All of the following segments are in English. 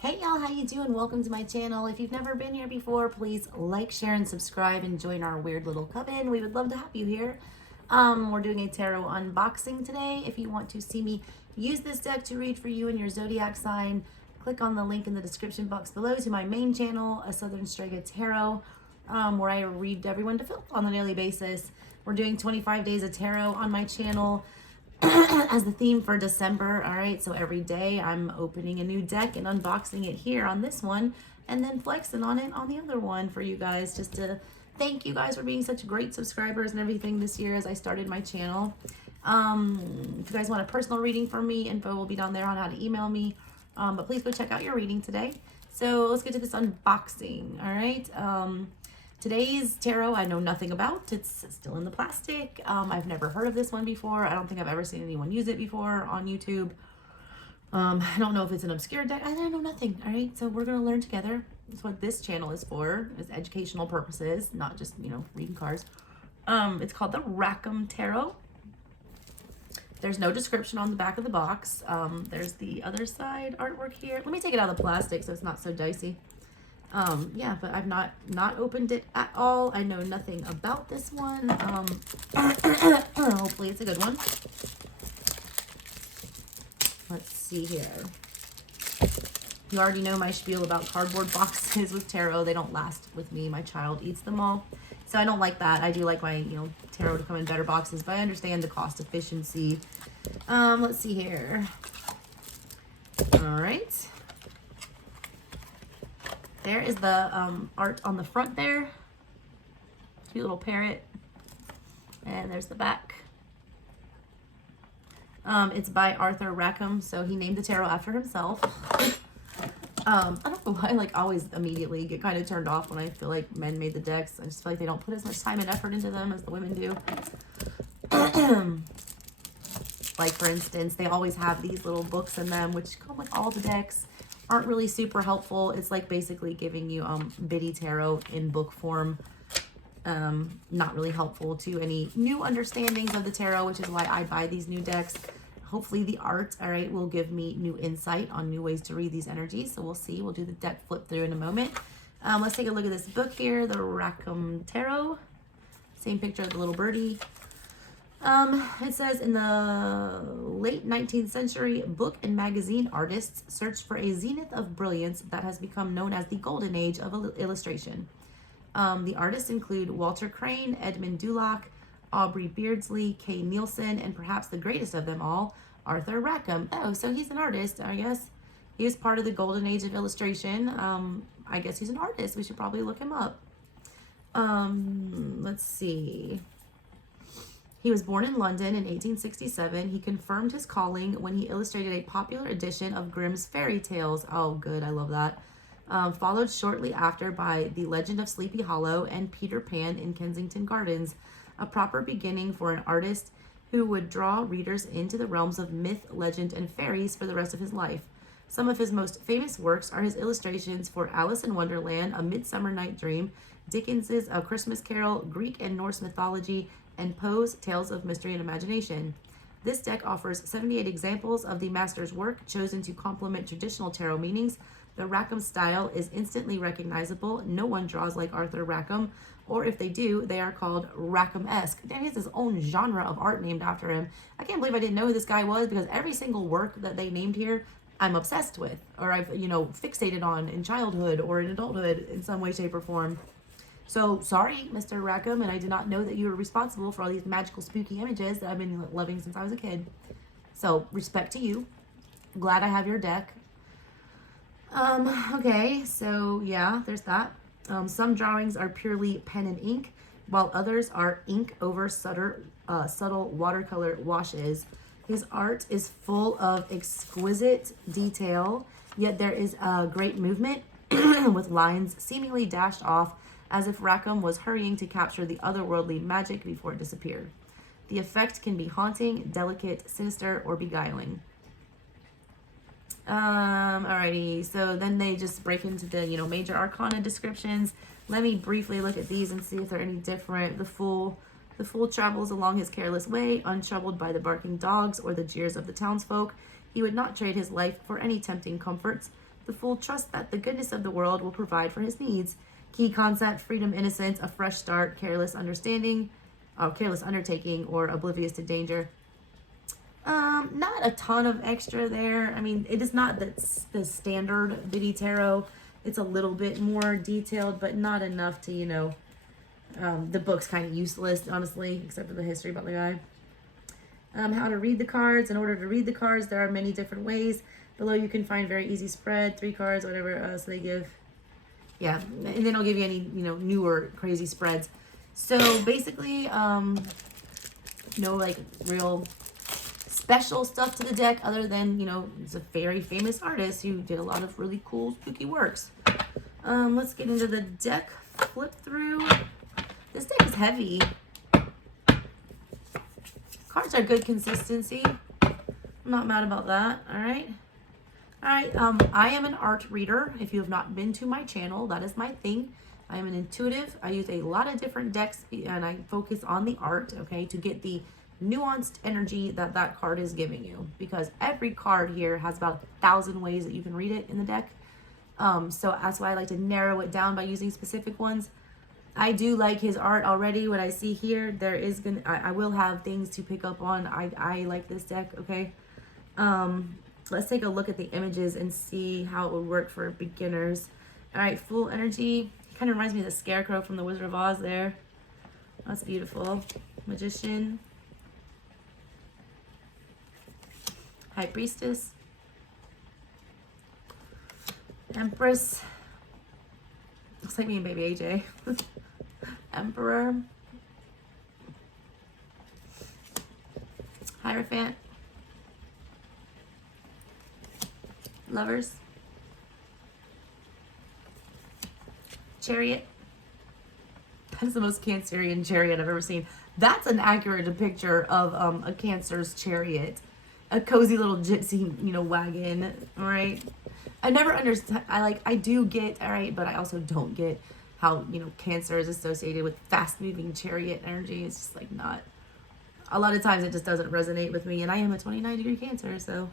Hey y'all, how you doing? Welcome to my channel. If you've never been here before, please like, share, and subscribe and join our weird little coven. We would love to have you here. We're doing a tarot unboxing today. If you want to see me use this deck to read for you and your zodiac sign, click on the link in the description box below to my main channel, A Southern Strega Tarot, where I read everyone to filth on a daily basis. We're doing 25 days of tarot on my channel as the theme for December. All right, so every day I'm opening a new deck and unboxing it here on this one and then flexing on it on the other one for you guys, just to thank you guys for being such great subscribers and everything this year as I started my channel. If you guys want a personal reading from me, info will be down there on how to email me, but please go check out your reading today. So let's get to this unboxing. All right, today's tarot I know nothing about. It's still in the plastic. I've never heard of this one before. I don't think I've ever seen anyone use it before on YouTube. I don't know if it's an obscure deck. I know nothing. All right, so we're gonna learn together. That's what this channel is for, is educational purposes, not just, you know, reading cards. It's called the Rackham Tarot. There's no description on the back of the box. There's the other side artwork here. Let me take it out of the plastic so it's not so dicey. Yeah, but I've not opened it at all. I know nothing about this one. Hopefully it's a good one. Let's see here. You already know my spiel about cardboard boxes with tarot. They don't last with me. My child eats them all. So I don't like that. I do like my, you know, tarot to come in better boxes, but I understand the cost efficiency. Let's see here. All right. There is the art on the front there. Cute little parrot. And there's the back. It's by Arthur Rackham, so he named the tarot after himself. I don't know why I like always immediately get kind of turned off when I feel like men made the decks. I just feel like they don't put as much time and effort into them as the women do. Like for instance, they always have these little books in them which come with all the decks. Aren't really super helpful. It's like basically giving you bitty tarot in book form. Not really helpful to any new understandings of the tarot, which is why I buy these new decks. Hopefully the art, all right, will give me new insight on new ways to read these energies. So we'll see. We'll do the deck flip through in a moment. Let's take a look at this book here, the Rackham Tarot. Same picture of the little birdie. It says, in the late 19th century, book and magazine artists searched for a zenith of brilliance that has become known as the golden age of illustration. The artists include Walter Crane, Edmund Dulac, Aubrey Beardsley, Kay Nielsen, and perhaps the greatest of them all, Arthur Rackham. Oh, so he's an artist, I guess. He was part of the golden age of illustration. I guess he's an artist. We should probably look him up. Let's see. He was born in London in 1867. He confirmed his calling when he illustrated a popular edition of Grimm's fairy tales. Oh, good. I love that. Followed shortly after by The Legend of Sleepy Hollow and Peter Pan in Kensington Gardens, a proper beginning for an artist who would draw readers into the realms of myth, legend, and fairies for the rest of his life. Some of his most famous works are his illustrations for Alice in Wonderland, A Midsummer Night Dream, Dickens's A Christmas Carol, Greek and Norse mythology, and Poe's Tales of Mystery and Imagination. This deck offers 78 examples of the master's work chosen to complement traditional tarot meanings. The Rackham style is instantly recognizable. No one draws like Arthur Rackham, or if they do, they are called Rackham-esque. He has his own genre of art named after him. I can't believe I didn't know who this guy was, because every single work that they named here, I'm obsessed with, or I've, you know, fixated on in childhood or in adulthood in some way, shape, or form. So sorry, Mr. Rackham, and I did not know that you were responsible for all these magical, spooky images that I've been loving since I was a kid. So respect to you. Glad I have your deck. Okay, so yeah, there's that. Some drawings are purely pen and ink, while others are ink over subtle watercolor washes. His art is full of exquisite detail, yet there is a great movement with lines seemingly dashed off as if Rackham was hurrying to capture the otherworldly magic before it disappeared. The effect can be haunting, delicate, sinister, or beguiling. Alrighty, so then they just break into the, you know, major arcana descriptions. Let me briefly look at these and see if they're any different. The fool travels along his careless way, untroubled by the barking dogs or the jeers of the townsfolk. He would not trade his life for any tempting comforts. the full trust that the goodness of the world will provide for his needs. Key concept, freedom, innocence, a fresh start, careless understanding, careless undertaking, or oblivious to danger. Not a ton of extra there. I mean, it is not the standard Biddy Tarot. It's a little bit more detailed, but not enough to, you know, the book's kind of useless, honestly, except for the history about the guy. How to read the cards. In order to read the cards, there are many different ways. Below you can find very easy spread, 3 cards, whatever. So they give, yeah, and they don't give you any, you know, newer crazy spreads. So basically, no like real special stuff to the deck other than, you know, it's a very famous artist who did a lot of really cool spooky works. Let's get into the deck flip through. This deck is heavy. Cards are good consistency. I'm not mad about that. All right. All right. I am an art reader. If you have not been to my channel, that is my thing. I am an intuitive. I use a lot of different decks and I focus on the art, okay, to get the nuanced energy that that card is giving you, because every card here has about 1,000 ways that you can read it in the deck. So that's why I like to narrow it down by using specific ones. I do like his art already. What I see here, there is I will have things to pick up on. I like this deck, okay? Let's take a look at the images and see how it would work for beginners. All right, full energy. Kind of reminds me of the Scarecrow from the Wizard of Oz there. That's beautiful. Magician. High Priestess. Empress. Looks like me and baby AJ. Emperor. Hierophant. Lovers. Chariot. That's the most Cancerian chariot I've ever seen. That's an accurate picture of a Cancer's chariot. A cozy little gypsy, you know, wagon. All right. I never understand. I do get, all right, but I also don't get how, you know, Cancer is associated with fast moving chariot energy. It's just like not, a lot of times it just doesn't resonate with me. And I am a 29-degree Cancer, so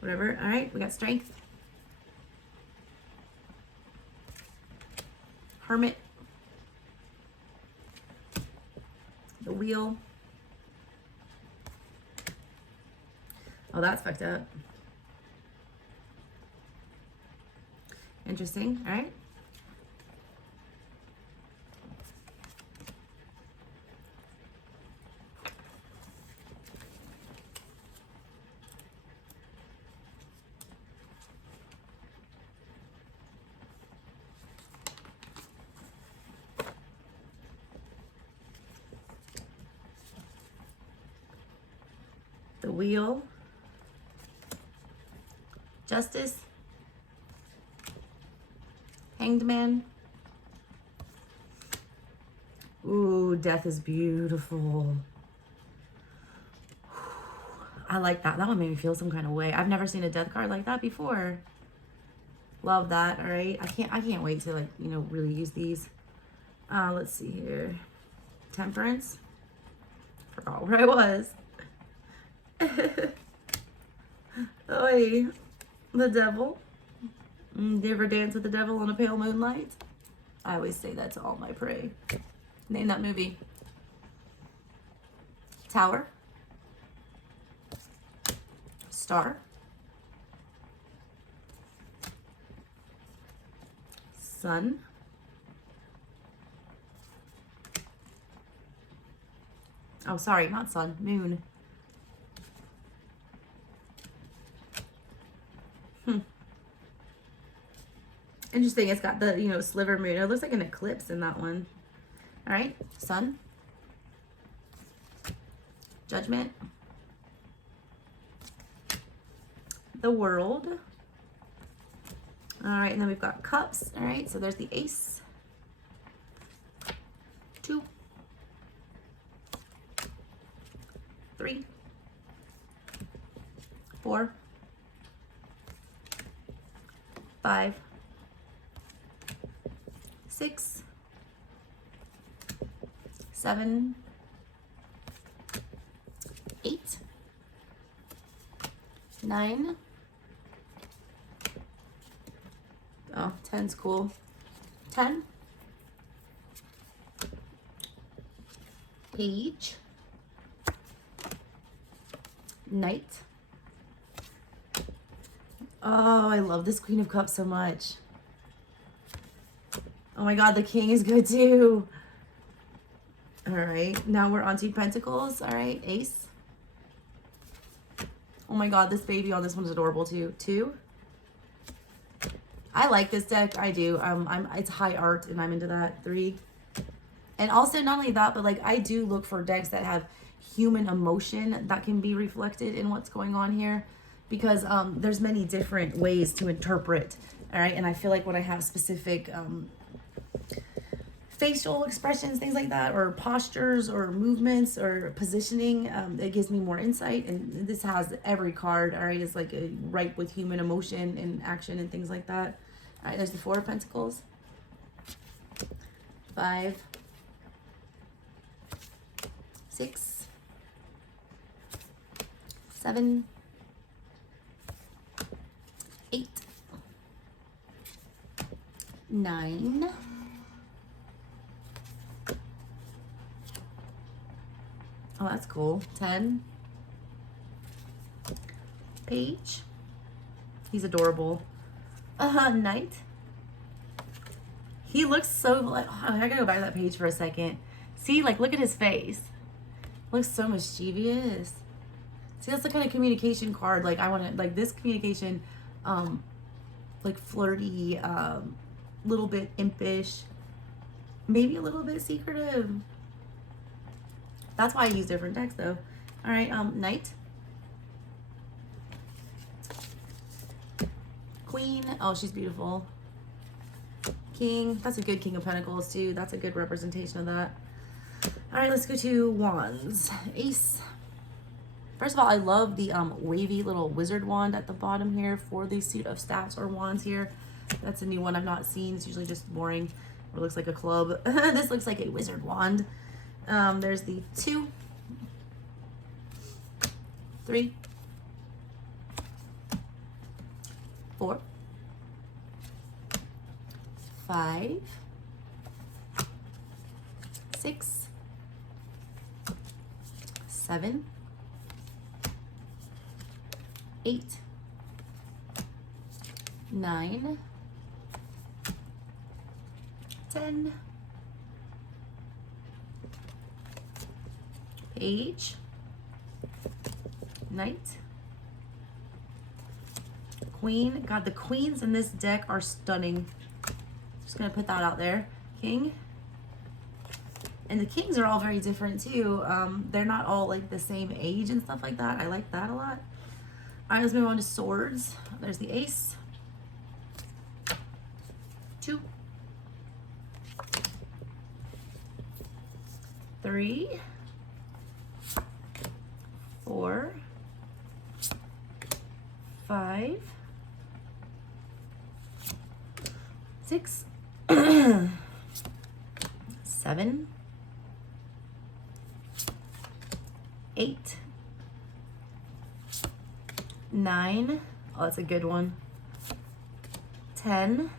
whatever. All right. We got Strength. Hermit. The Wheel. Oh, that's fucked up. Interesting. All right. The Wheel. Justice. Hanged Man. Ooh, Death is beautiful. I like that. That one made me feel some kind of way. I've never seen a death card like that before. Love that. All right. I can't wait to, like, you know, really use these. Let's see here. Temperance. Forgot where I was. Oy. The Devil. Do you ever dance with the devil on a pale moonlight? I always say that to all my prey. Name that movie. Tower. Star. Sun. Oh, sorry, not sun. Moon. Interesting. It's got the, you know, sliver moon. It looks like an eclipse in that one. All right. Sun. Judgment. The World. All right. And then we've got Cups. All right. So there's the Ace. 2. 3. 4. 5. 6, 7, 8, 9, 10's cool. 10. Page. Knight. Oh, I love this Queen of Cups so much. Oh my God, the King is good too. All right, now we're on to Pentacles. All right, Ace. Oh my God, this baby on this one's adorable too. 2. I like this deck. I do. It's high art, and I'm into that. 3. And also, not only that, but like I do look for decks that have human emotion that can be reflected in what's going on here, because there's many different ways to interpret. All right, and I feel like when I have specific facial expressions, things like that, or postures or movements or positioning, it gives me more insight. And this has every card, all right, is like ripe with human emotion and action and things like that. All right, there's the 4 of Pentacles. 5. 6. 7. 8. 9. Oh, that's cool. 10. Page. He's adorable. Knight. He looks so like, oh, I gotta go back to that page for a second. See, like, look at his face. Looks so mischievous. See, that's the kind of communication card. Like, I want to, like, this communication, like flirty, little bit impish, maybe a little bit secretive. That's why I use different decks, though. All right, Knight. Queen. Oh, she's beautiful. King. That's a good King of Pentacles, too. That's a good representation of that. All right, let's go to Wands. Ace. First of all, I love the wavy little wizard wand at the bottom here for the suit of staffs or wands here. That's a new one I've not seen. It's usually just boring. Or looks like a club. This looks like a wizard wand. There's the 2. 3. 4. 5. 6. 7. 8. 9. 10. Page. Knight. Queen. God, the queens in this deck are stunning. Just gonna put that out there. King. And the kings are all very different too. They're not all like the same age and stuff like that. I like that a lot. All right, let's move on to swords. There's the ace. 2. 3. 4. 5. 6. 7. 8. 9. Oh, that's a good one. 10.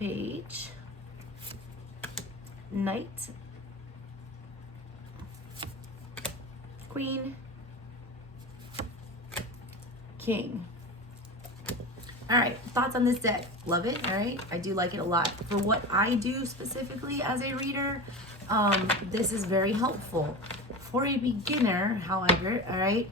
Page. Knight. Queen. King. All right, thoughts on this deck? Love it. All right, I do like it a lot. For what I do specifically as a reader, this is very helpful. For a beginner, however, all right,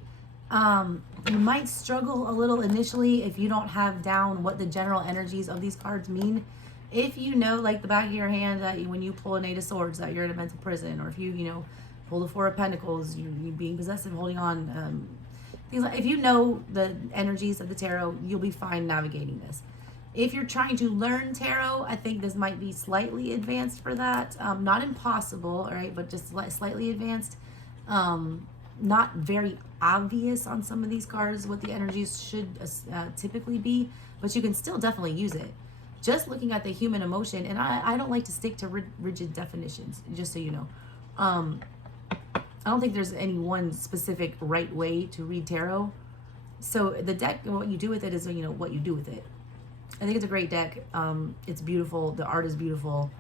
you might struggle a little initially if you don't have down what the general energies of these cards mean. If you know, like the back of your hand, that when you pull an 8 of Swords, that you're in a mental prison, or if you know, pull the 4 of Pentacles, you being possessive, holding on, things like, if you know the energies of the tarot, you'll be fine navigating this. If you're trying to learn tarot, I think this might be slightly advanced for that. Not impossible, all right, but just slightly advanced. Not very obvious on some of these cards what the energies should typically be, but you can still definitely use it. Just looking at the human emotion, and I don't like to stick to rigid definitions, just so you know. I don't think there's any one specific right way to read tarot. So the deck, what you do with it is, what you do with it. I think it's a great deck. It's beautiful. The art is beautiful.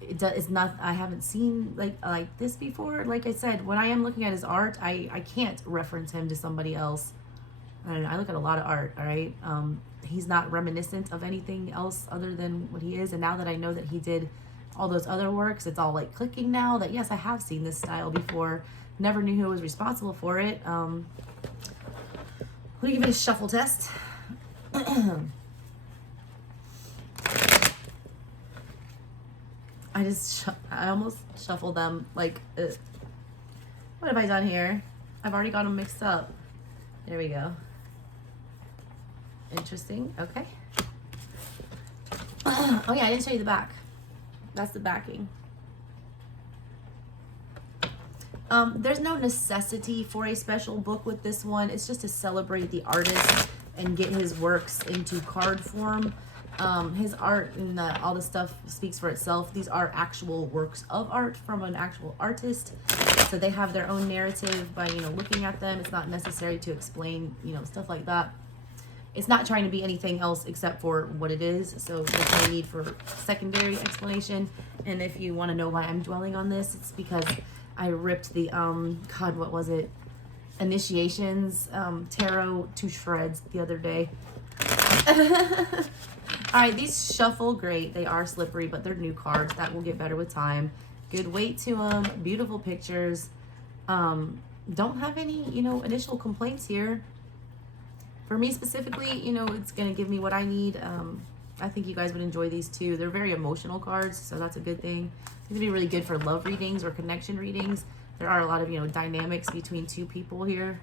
It's not, I haven't seen like this before. Like I said, when I am looking at his art, I can't reference him to somebody else. I don't know, I look at a lot of art, all right? He's not reminiscent of anything else other than what he is. And now that I know that he did all those other works, it's all like clicking now that, yes, I have seen this style before. Never knew who was responsible for it. Let me give you a shuffle test. I almost shuffled them like, what have I done here? I've already got them mixed up. There we go. Interesting. Okay. Oh yeah, I didn't show you the back. That's the backing. There's no necessity for a special book with this one. It's just to celebrate the artist and get his works into card form. His art and all the stuff speaks for itself. These are actual works of art from an actual artist. So they have their own narrative by, you know, looking at them. It's not necessary to explain, you know, stuff like that. It's not trying to be anything else except for what it is. So there's no need for secondary explanation. And if you want to know why I'm dwelling on this, it's because I ripped the, God, what was it? Initiations tarot to shreds the other day. All right, these shuffle great. They are slippery, but they're new cards. That will get better with time. Good weight to them. Beautiful pictures. Don't have any, you know, initial complaints here. For me specifically, you know, it's going to give me what I need. I think you guys would enjoy these too. They're very emotional cards, so that's a good thing. It's going to be really good for love readings or connection readings. There are a lot of, you know, dynamics between two people here.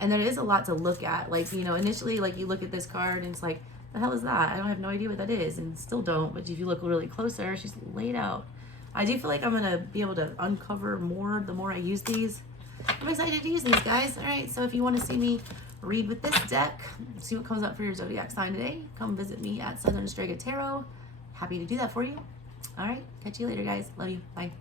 And there is a lot to look at. Like, you know, initially, like, you look at this card and it's like, the hell is that? I don't have no idea what that is, and still don't. But if you look really closer, she's laid out. I do feel like I'm going to be able to uncover more the more I use these. I'm excited to use these, guys. All right, so if you want to see me read with this deck, see what comes up for your zodiac sign today, come visit me at Southern Strega Tarot. Happy to do that for you. All right, catch you later, guys. Love you. Bye.